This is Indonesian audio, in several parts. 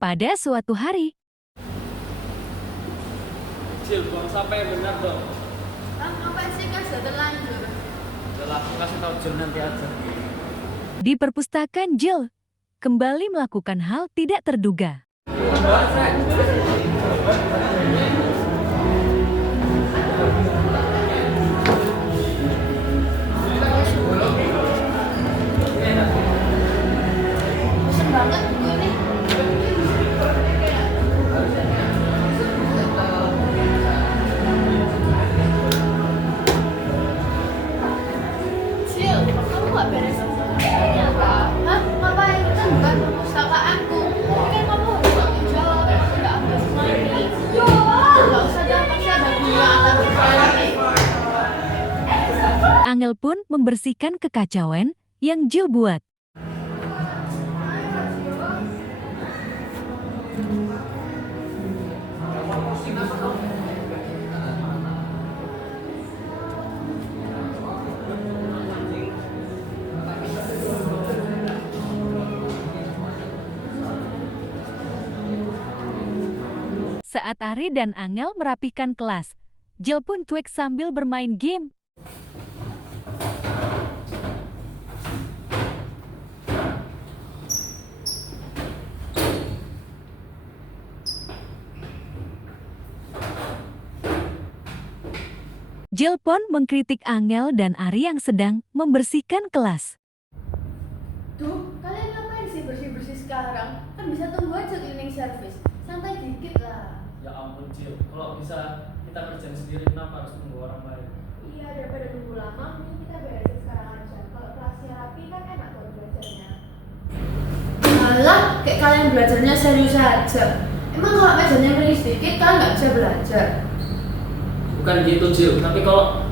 Pada suatu hari, Jil, buang sampah yang benar dong. Ngapain sih kan sudah terlanjur? Udah lah, aku kasih tahu Jil nanti aja. di perpustakaan Jill kembali melakukan hal tidak terduga. Bosan banget gue nih. Sil, kamu gak beresin ini apa? Hah? Ngapain? Kan bukan perpustakaanku. Ini kan kamu harus tanggung jawab. Udah ambil semua ini. Yo, gak usah pasti ada bunga atau berkali. Angel pun membersihkan kekacauan yang Jill buat. Saat Ari dan Angel merapikan kelas, Jill pun cuek sambil bermain game. Jill pun mengkritik Angel dan Ari yang sedang membersihkan kelas. Tuh, kalian ngapain sih bersih-bersih sekarang? Kan bisa tunggu aja cleaning service. Santai dikit lah. Ya ampun Jil, kalau bisa kita kerjain sendiri, kenapa harus nunggu orang lain? Iya, daripada nunggu lama, mending kita beresin sekarang aja. Kalau kelasnya rapi kan enak buat belajarnya. Malah, kayak kalian belajarnya serius aja. Emang kalau mejanya miring sedikit, kalian nggak bisa belajar? Bukan gitu Jil, tapi kalau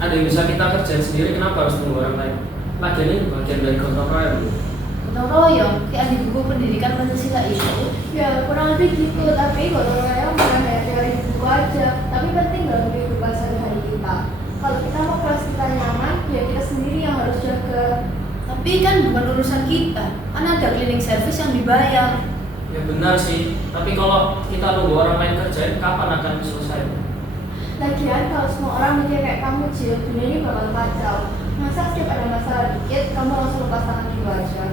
ada yang bisa kita kerjain sendiri, kenapa harus nunggu orang lain? Lagian ini bagian dari gotong royong. Gotong royong, kayak di buku pendidikan Pancasila itu. Ya, kurang lebih gitu, tapi gotong royong bukan hanya dari buku aja, tapi penting dalam kehidupan sehari-hari kita. Kalau kita mau kelas kita nyaman, ya kita sendiri yang harus jaga. Tapi kan bukan urusan kita, kan ada cleaning service yang dibayar. Ya benar sih, tapi kalau kita nunggu orang lain kerjain, kapan akan selesai? Lagian kalau semua orang mikir kayak kamu, Jill, dunia ini bakal kacau. Masa setiap ada masalah dikit, kamu langsung lepas tangan gitu aja?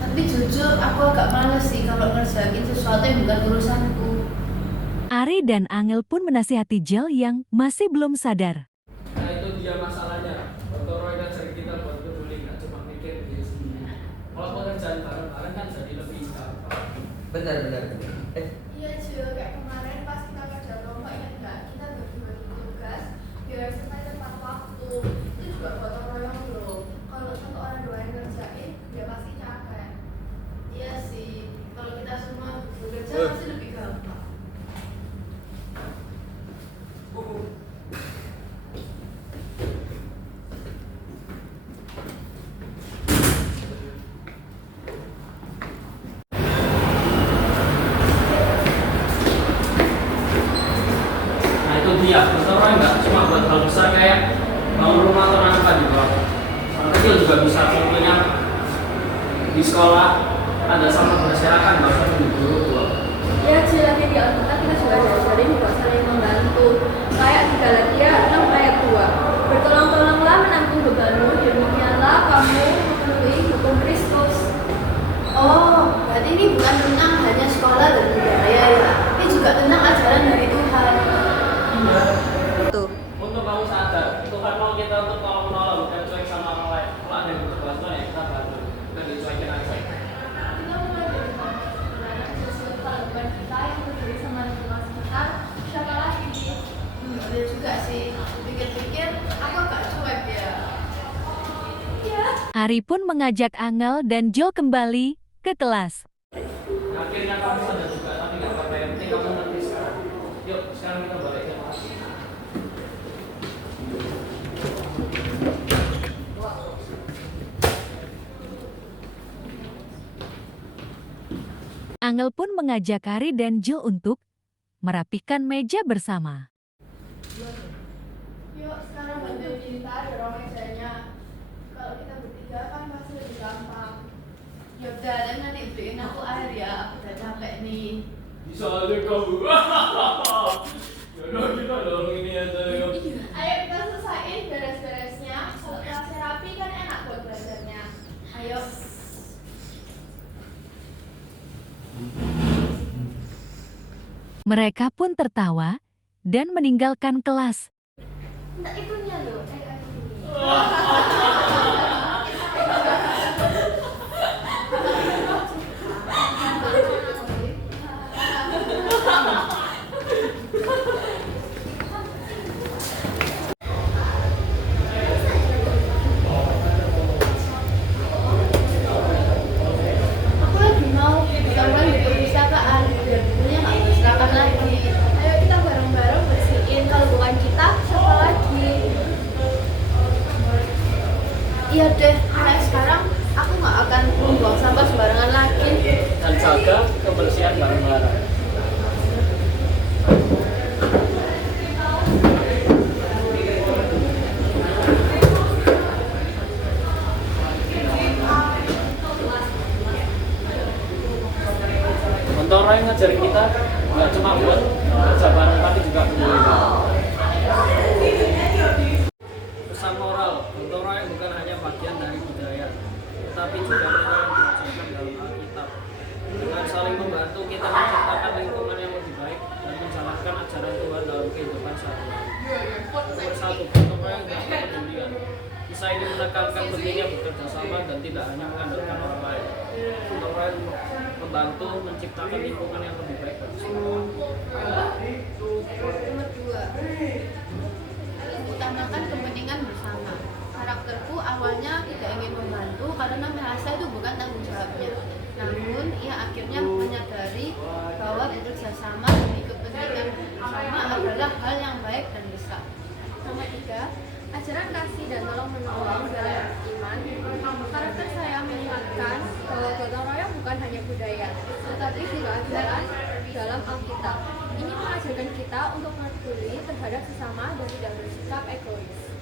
Tapi jujur, aku agak males sih kalau ngerjain sesuatu yang bukan urusanku. Ari dan Angel pun menasihati Jill yang masih belum sadar. Nah itu dia masalahnya. Gotong royong ngajarin kita buat peduli, nggak cuma mikir diri sendiri. Kalau pekerjaan bareng-bareng kan jadi lebih gampang. Benar. Iya, Jill, kayak kemarin pas kita kerja kelompok, ingat nggak? Kita bagi-bagi tugas biar selesai tepat waktu. Itu juga gotong royong loh. Kalau satu orang dua yang ngerjain, dia pasti capek. Iya sih, kalau kita semua bekerja pasti lebih gampang. Nah itu dia, gotong royong nggak cuma buat hal besar kayak bangun rumah atau nangka juga. Orang kecil juga bisa contohnya di sekolah ada sama berserakan bahkan di guru tua. Ya, lagi di Al-Quran kita juga diajarin buat saling membantu. Kayak di Galatia 6 ayat 2. Bertolong-tolonglah menanggung bebanmu, demikianlah kamu memenuhi hukum Kristus. Oh, berarti ini bukan tentang hanya sekolah dan budaya ya, tapi juga tentang ajaran dari Tuhan. Iya. Tuh. Untuk kamu sadar, Tuhan mau kita untuk tolong menolong bukan cuek sama orang lain. Kalau ada yang butuh bantuan ya kita bantu, bukan dicuekin aja. Kita mulai dari mana sesuatu kalau bukan kita yang berdiri sama lingkungan sekitar, siapa lagi? Ada juga sih. Pikir-pikir, aku agak cuek ya. Iya. Ari pun mengajak Angel dan Jill kembali ke kelas. Akhirnya kamu sadar juga, tapi nggak apa-apa. Yang penting kamu ngerti sekarang. Yuk, sekarang kita balik ke kelas. Angel pun mengajak Ari dan Jill untuk merapikan meja bersama. Yuk, sekarang bantu kita dorong mejanya. Kalau kita bertiga kan pasti lebih gampang. Yaudah, dan nanti beliin aku air ya, aku udah capek nih. lagi. Bisa aja kamu. Yaudah kita dong ini aja yuk. Ayo kita selesaiin beres-beresnya. Kalau kelasnya rapi kan enak buat belajarnya. Ayo. Mereka pun tertawa dan meninggalkan kelas. Enggak itunya loh. Aku lagi mau buka-bukaan buku perpustakaan biar bukunya nggak berserakan lagi. Ayo kita bareng-bareng bersihin. Kalau bukan kita, siapa lagi? Iya deh, mulai sekarang aku nggak akan membuang sampah sembarangan lagi. Dan jaga kebersihan bareng-bareng. Mentoro yang ngajarin kita nggak cuma buat kerja bareng tapi juga pesan moral. Mentoro yang bukan hanya bagian dari budaya, tetapi juga nilai yang diajarkan dalam Alkitab. Dengan saling membantu kita menciptakan lingkungan yang lebih baik dan menjalankan ajaran Tuhan dalam kehidupan sehari-hari. Nomor 1, Mentoro yang tidak kepedulian. Kisah ini menekankan pentingnya bekerja sama dan tidak hanya mengandalkan orang lain. Mentoro yang membantu menciptakan lingkungan yang lebih baik bagi semua. Nomor 2, utamakan kepentingan bersama. Karakterku awalnya tidak ingin membantu karena merasa itu bukan tanggung jawabnya. Namun ia akhirnya menyadari bahwa bekerja sama demi kepentingan bersama adalah hal yang baik dan besar. Nomor 3, ajaran kasih dan tolong-menolong dalam iman. Karakter saya mengingatkan bahwa gotong royong bukan hanya budaya, tetapi juga ajaran dalam Alkitab. Ini mengajarkan kita untuk peduli terhadap sesama dan tidak bersikap egois.